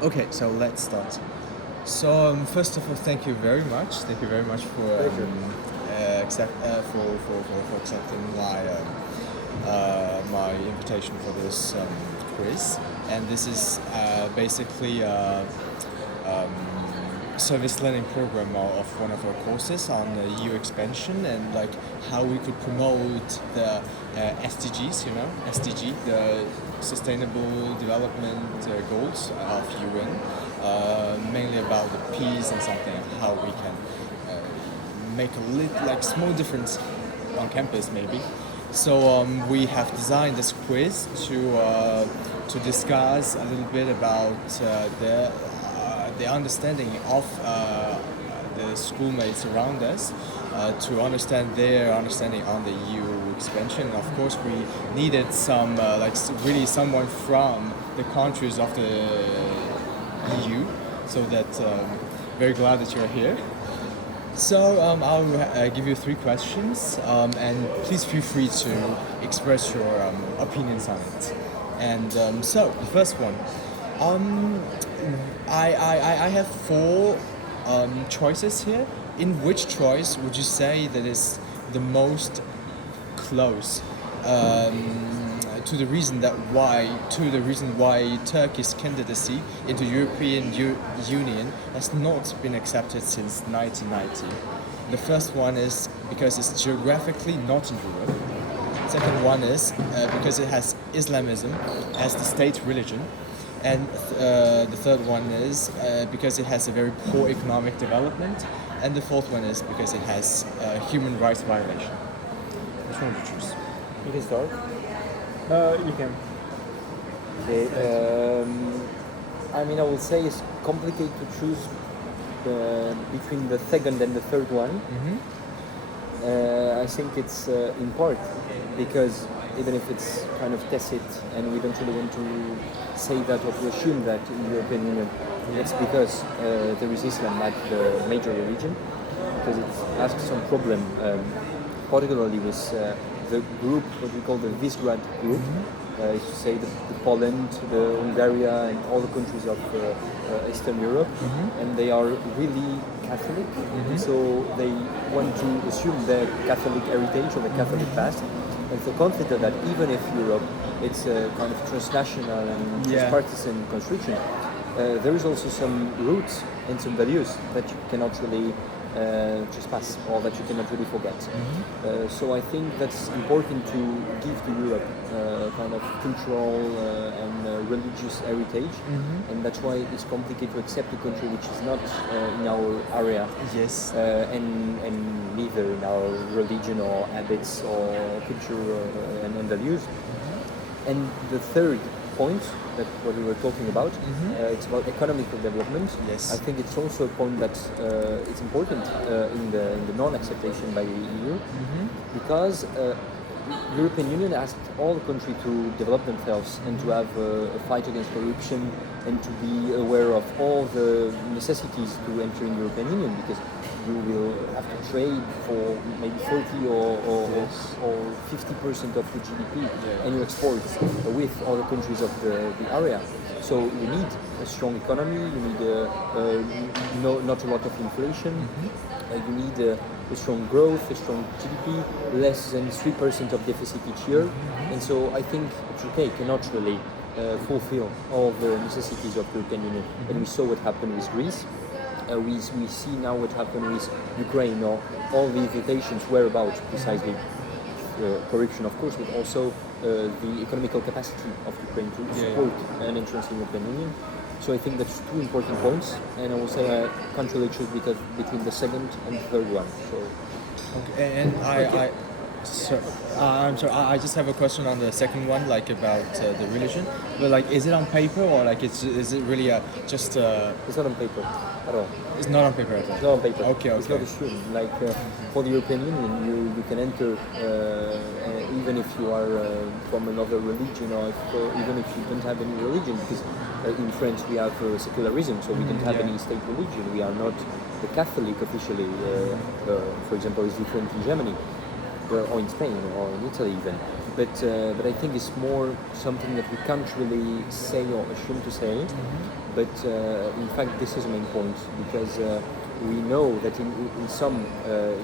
Okay, so let's start. So first of all, thank you very much. Thank you very much for accepting my invitation for this quiz. And this is basically um, service learning program of one of our courses on the EU expansion and like how we could promote the SDGs, SDG, the Sustainable Development Goals of UN, mainly about the peace and something, how we can make a small difference on campus maybe. So we have designed this quiz to discuss a little bit about the understanding of the schoolmates around us, to understand their understanding on the EU expansion. Of course, we needed some really someone from the countries of the EU, so that very glad that you're here. So I'll give you 3 questions, and please feel free to express your opinions on it. And so the first one, I have 4 choices here. In which choice would you say that is the most close to the reason why Turkey's candidacy into European Union has not been accepted since 1990? The first one is because it's geographically not in Europe. Second one is because it has Islamism as the state religion. And the third one is because it has a very poor economic development. And the fourth one is because it has human rights violation. Which one would you choose? You can start. You can. Okay. I would say it's complicated to choose between the second and the third one. Mm-hmm. I think it's in part because even if it's kind of tacit and we don't really want to say that or to assume that in the European Union, it's because there is Islam like the major religion, because it asks some problem, particularly with the group, what we call the Visegrad group, is to say the Poland, the Hungary, and all the countries of Eastern Europe, and they are really Catholic, so they want to assume their Catholic heritage or the Catholic past, and so consider that even if Europe it's a kind of transnational and transpartisan construction, there is also some roots and some values that you cannot really trespass or that you cannot really forget. So I think that's important to give to Europe kind of cultural and religious heritage, and that's why it's complicated to accept a country which is not in our area, Yes. and neither in our religion or habits or culture and values. And the third point that what we were talking about, it's about economical development. Yes. I think it's also a point that it's important in the non-acceptation by the EU, because European Union asked all the countries to develop themselves and to have a fight against corruption and to be aware of all the necessities to enter in the European Union, because you will have to trade for maybe 40 or 50% of your GDP and your exports with other countries of the area. So you need a strong economy, you need not a lot of inflation, you need a strong growth, a strong GDP, less than 3% of deficit each year. And so I think Turkey cannot really fulfill all the necessities of the European Union. And we saw what happened with Greece. We see now what happened with Ukraine, or all the invitations were about precisely corruption, of course, but also the economical capacity of Ukraine to support an entrance in the European Union. So I think that's 2 important points, and I will say I can't really choose between the second and the third one. So. Okay, and I'm sorry. I just have a question on the second one, like about the religion. But like, is it on paper or like is it really just? It's not on paper at all. It's not on paper at all. It's not on paper. Okay. It's not assumed. Like for the European Union, you can enter even if you are from another religion, or even if you don't have any religion, because in France we have secularism, so we don't have any state religion. We are not the Catholic officially. For example, is different in Germany. Or in Spain or in Italy even. but I think it's more something that we can't really say or assume to say. But in fact, this is the main point because we know that in some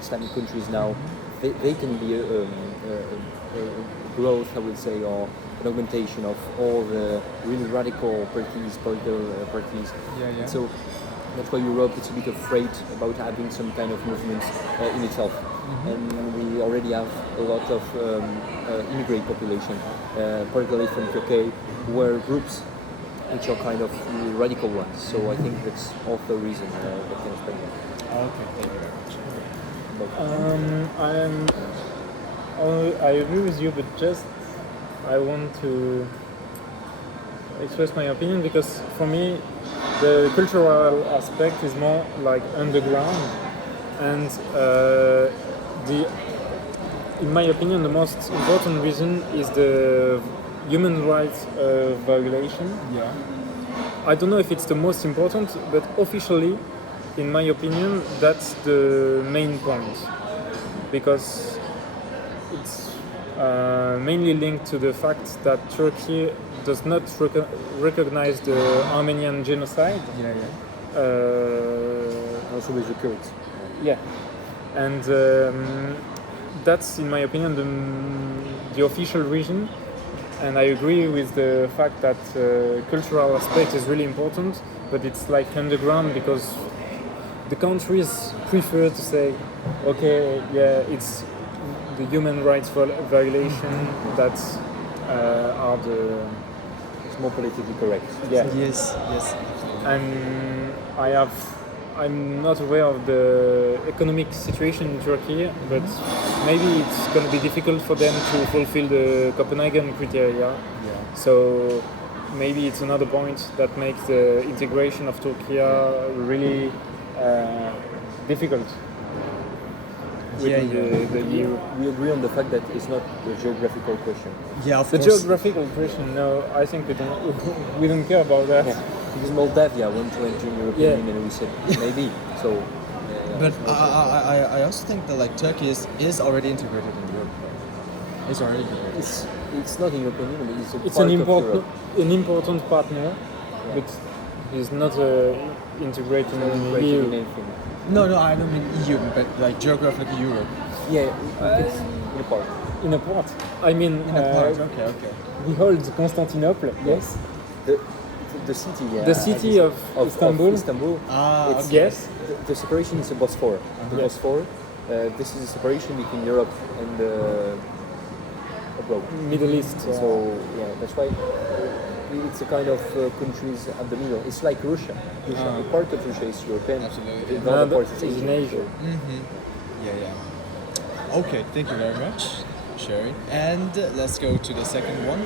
Islamic countries now, they can be a growth, I would say, or an augmentation of all the really radical political parties. Yeah. So that's why Europe is a bit afraid about having some kind of movement in itself. And we already have a lot of immigrant population, particularly from Turkey, where groups which are kind of radical ones. So I think that's also the reason that can explain that. Okay, thank you very much. I agree with you, but just I want to express my opinion because for me the cultural aspect is more like underground, and in my opinion the most important reason is the human rights violation. Yeah. I don't know if it's the most important, but officially, in my opinion, that's the main point, because it's mainly linked to the fact that Turkey does not recognize the Armenian genocide. Also with the Kurds. Yeah, and that's, in my opinion, the official reason. And I agree with the fact that cultural aspect is really important, but it's like underground because the countries prefer to say, okay, yeah, it's the human rights violation that are the... It's more politically correct. Yeah. Yes. And I'm not aware of the economic situation in Turkey, but maybe it's going to be difficult for them to fulfill the Copenhagen criteria. Yeah. So maybe it's another point that makes the integration of Turkey really difficult. Yeah. The EU. We agree on the fact that it's not a geographical question. Yeah, of The course. geographical question, no, I think we don't care about that. Yeah. Because Moldavia went to enter in European Union, and we said maybe. So. But it's not I also think that like Turkey is already integrated in Europe. It's already integrated. it's not in European Union. It's part an of Europe. important partner, but it's not integrated in the Integrated EU. in anything. No, I don't mean EU, but like geographically Europe. Yeah, it's in a part. In a part. I mean, In a part. Okay. we hold Constantinople. Yes. The city, yeah. The city of Istanbul. Istanbul. Okay. Yes. The separation is the Bosphore. The Bosphore. This is a separation between Europe and abroad. Middle East. So yeah, that's why it's a kind of countries at the middle. It's like Russia. A part of Russia is European. Absolutely. The other part is is in Asian. Asia. Yeah. Okay, thank you very much, Sherry. And let's go to the second one.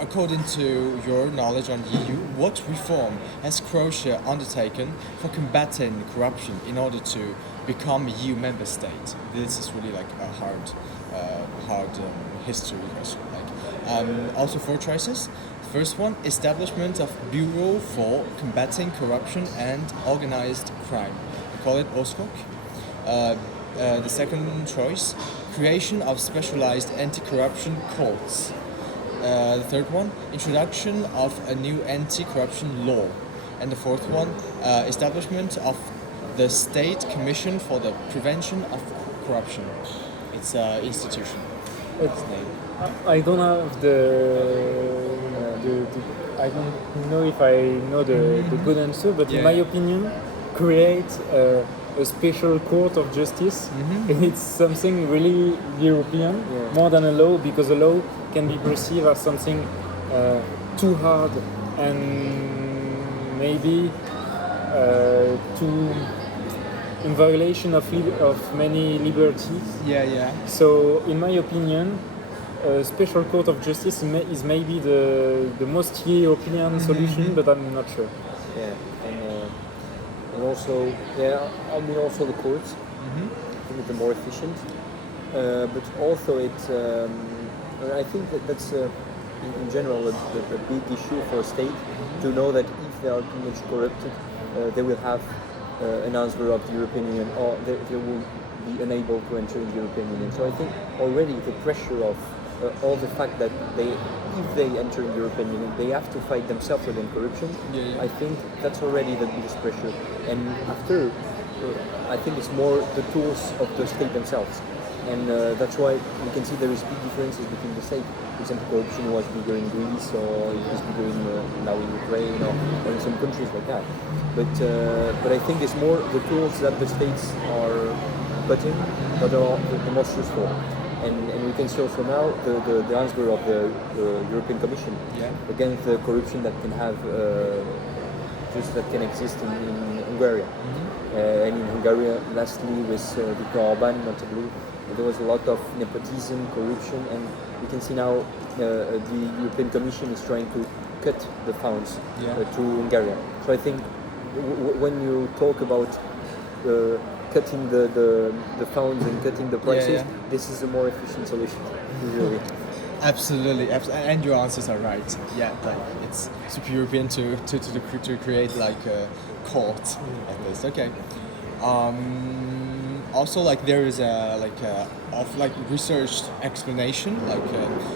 According to your knowledge on the EU, what reform has Croatia undertaken for combating corruption in order to become a EU member state? This is really like a hard history question. Also 4 choices. First one, establishment of Bureau for Combating Corruption and Organized Crime. We call it OSCOC. The second choice, creation of specialized anti-corruption courts. The third one, introduction of a new anti-corruption law. And the fourth one, establishment of the State Commission for the Prevention of Corruption. It's an institution. Its name. I don't have I don't know if I know the good answer, but in my opinion, create a special court of justice. It's something really European, more than a law, because a law can be perceived as something too hard and maybe too in violation of many liberties. Yeah. So In my opinion, a special court of justice is maybe the most European solution, but I'm not sure. yeah, and also I mean also the courts. I think they're more efficient, but also I think that's in general a big issue for a state to know that if they are too much corrupted, they will have an answer of the European Union, or there will be be unable to enter the European Union. So I think already the pressure of all the fact that if they enter the European Union, they have to fight themselves against corruption. I think that's already the biggest pressure. And after, I think it's more the tools of the state themselves. And that's why we can see there is big differences between the state. For example, corruption was bigger in Greece, or it was bigger now in Ukraine, or in some countries like that. But I think it's more the tools that the states are putting that are the most useful. And we can see also now the answer of the European Commission against the corruption that can have that can exist in Hungary. And in Hungary, lastly, with Viktor Orban, notably, there was a lot of nepotism, corruption, and we can see now the European Commission is trying to cut the funds to Hungary. So I think when you talk about cutting the funds and cutting the prices, this is a more efficient solution, usually. Absolutely, and your answers are right. Yeah, like it's super European to create like a court like this. Okay. Also, like there is a researched explanation,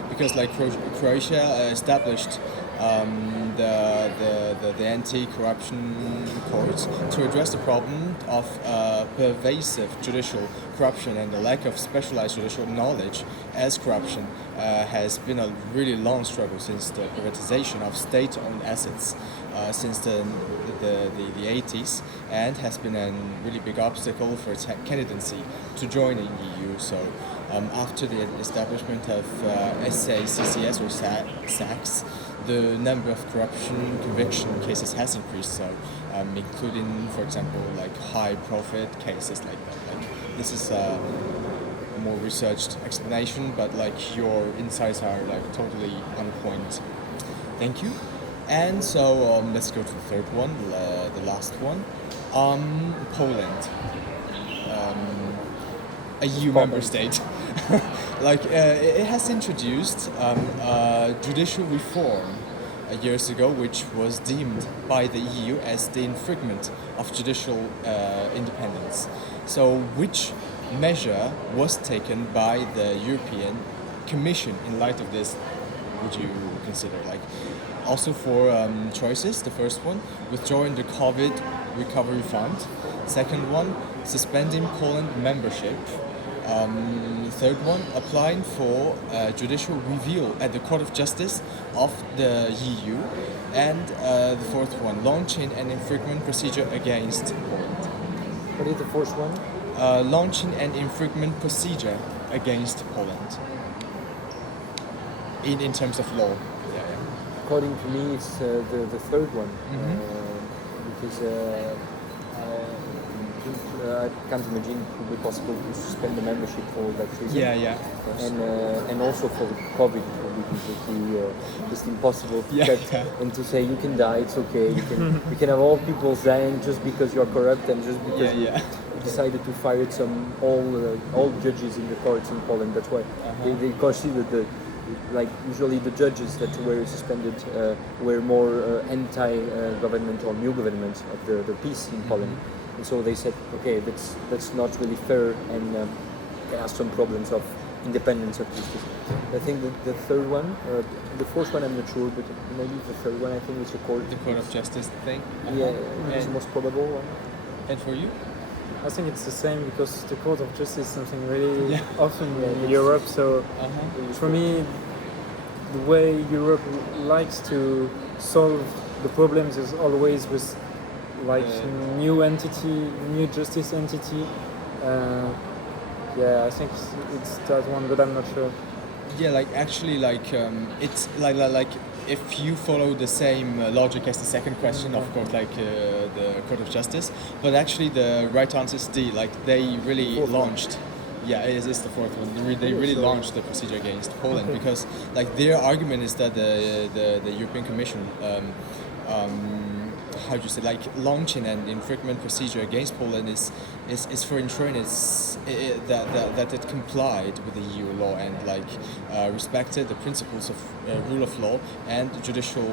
because like Croatia established the anti-corruption courts to address the problem of pervasive judicial corruption and the lack of specialized judicial knowledge, as corruption has been a really long struggle since the privatization of state-owned assets since the 80s, and has been a really big obstacle for its candidacy to join the EU. So after the establishment of SACCS or SACS, the number of corruption conviction cases has increased. So including, for example, like high profit cases like that. Like this is a more researched explanation, but like your insights are like totally on point. Thank you. And so let's go to the third one, the last one. Poland, a EU member state. It has introduced judicial reform years ago, which was deemed by the EU as the infringement of judicial independence. So which measure was taken by the European Commission in light of this, would you consider? Like, also for choices, the first one, withdrawing the COVID recovery fund. Second one, suspending Poland membership. Third one, applying for judicial review at the Court of Justice of the EU. And the fourth one, launching an infringement procedure against Poland. What is the fourth one? Launching an infringement procedure against Poland in terms of law. According to me, it's the third one, because I can't imagine it would be possible to suspend the membership for that reason. And also for the COVID, it would be completely just impossible to cut and to say you can die, it's okay. You can have all people dying just because you are corrupt and just because you decided to fire all judges in the courts in Poland. That's why they consider usually the judges that were suspended were more anti-government or new government of the peace in Poland. And so they said, okay, that's not really fair, and can have some problems of independence of justice. I think the third one, the fourth one I'm not sure, but maybe the third one I think is the Court of Justice thing. Yeah, it's the most probable one. And for you? I think it's the same, because the Court of Justice is something really often in Europe. So for me, the way Europe likes to solve the problems is always with new entity, new justice entity. I think it's that one, but I'm not sure. Yeah, it's like if you follow the same logic as the second question, of course, the Court of Justice, but actually the right answer is D. Like they really launched. Yeah, it is the fourth one. They really launched the procedure against Poland because, like, their argument is that the European Commission, how do you say, like, launching an infringement procedure against Poland is for ensuring that it complied with the EU law and respected the principles of rule of law and judicial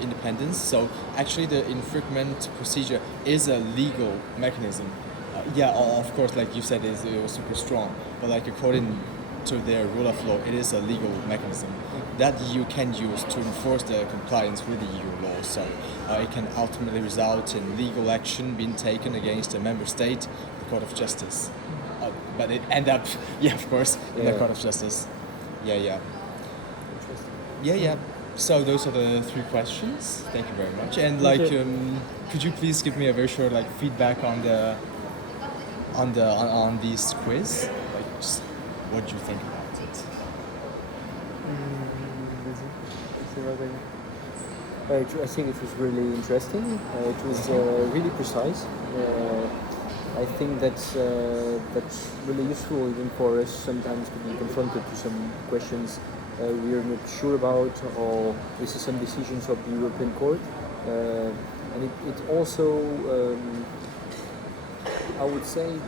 independence. So actually, the infringement procedure is a legal mechanism of course, like you said, it was super strong. But like according to their rule of law, it is a legal mechanism that you can use to enforce the compliance with the EU law. So it can ultimately result in legal action being taken against a member state, the Court of Justice. But it end up, of course, in the Court of Justice. Yeah. Interesting. Yeah. So those are the 3 questions. Thank you very much. And could you please give me a very short feedback on this quiz? Like, just what do you think about it? I think it was really interesting. It was really precise. I think that's really useful even for us sometimes to be confronted to some questions we are not sure about, or this is some decisions of the European Court. And it also, I would say,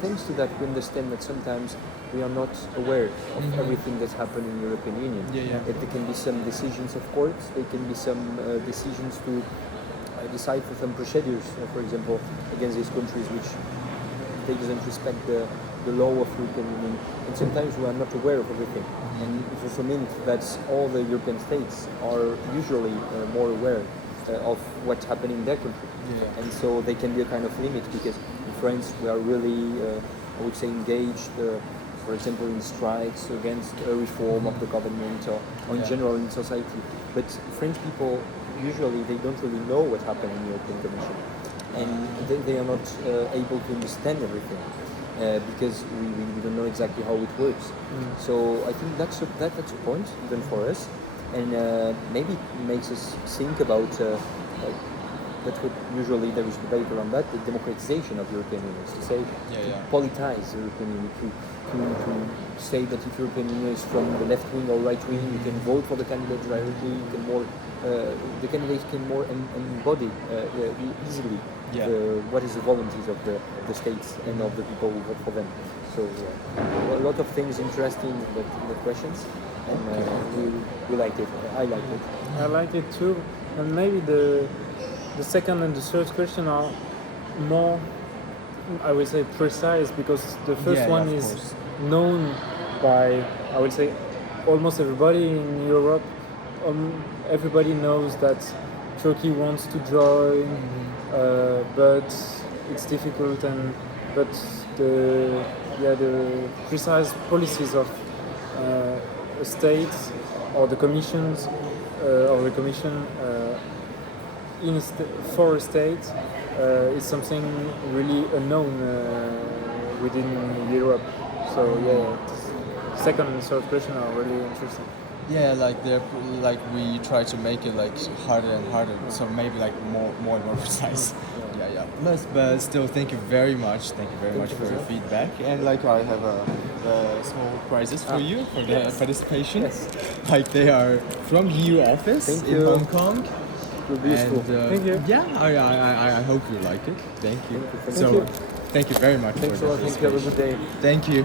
thanks to that, we understand that sometimes we are not aware of everything that's happened in the European Union. That there can be some decisions of courts, there can be some decisions to decide for some procedures, for example, against these countries which they doesn't respect the law of the European Union. And sometimes we are not aware of everything. And it also means that all the European states are usually more aware of what's happening in their country. And so they can be a kind of limit, because in France we are really, I would say, engaged, for example, in strikes against a reform of the government or in general in society. But French people, usually they don't really know what happened in the European Commission. And they are not able to understand everything. Because we don't know exactly how it works. So I think that's a point even for us, and maybe it makes us think about that's what usually there is debate around that, the democratization of European Union, to say to politize the European Union, to say that if European Union is from the left wing or right wing, you can vote for the candidate directly, you can more the candidates can more embody easily what is the volunteers of the states and of the people who vote for them. So a lot of things interesting in the questions, and we liked it. I liked it. I like it too, and maybe the second and the third question are more, I would say, precise, because the first one is course. known by, I would say, almost everybody in Europe. Everybody knows that Turkey wants to join, but it's difficult, but the precise policies of a state or the commissions or the commission for a state is something really unknown within Europe. So second and third question are really interesting. Yeah, like we try to make it like harder and harder, so maybe like more and more precise. Yeah. But still, thank you very much. Thank you very much for your feedback. And like I have a small prizes for you for the participation. Yes. Like they are from EU office Thank in you. Hong Kong. It will be useful. Thank you. Yeah, I hope you like it. Thank you. Thank you. Thank you very much Thanks for a the lot. Thank you. Have a good day. Thank you.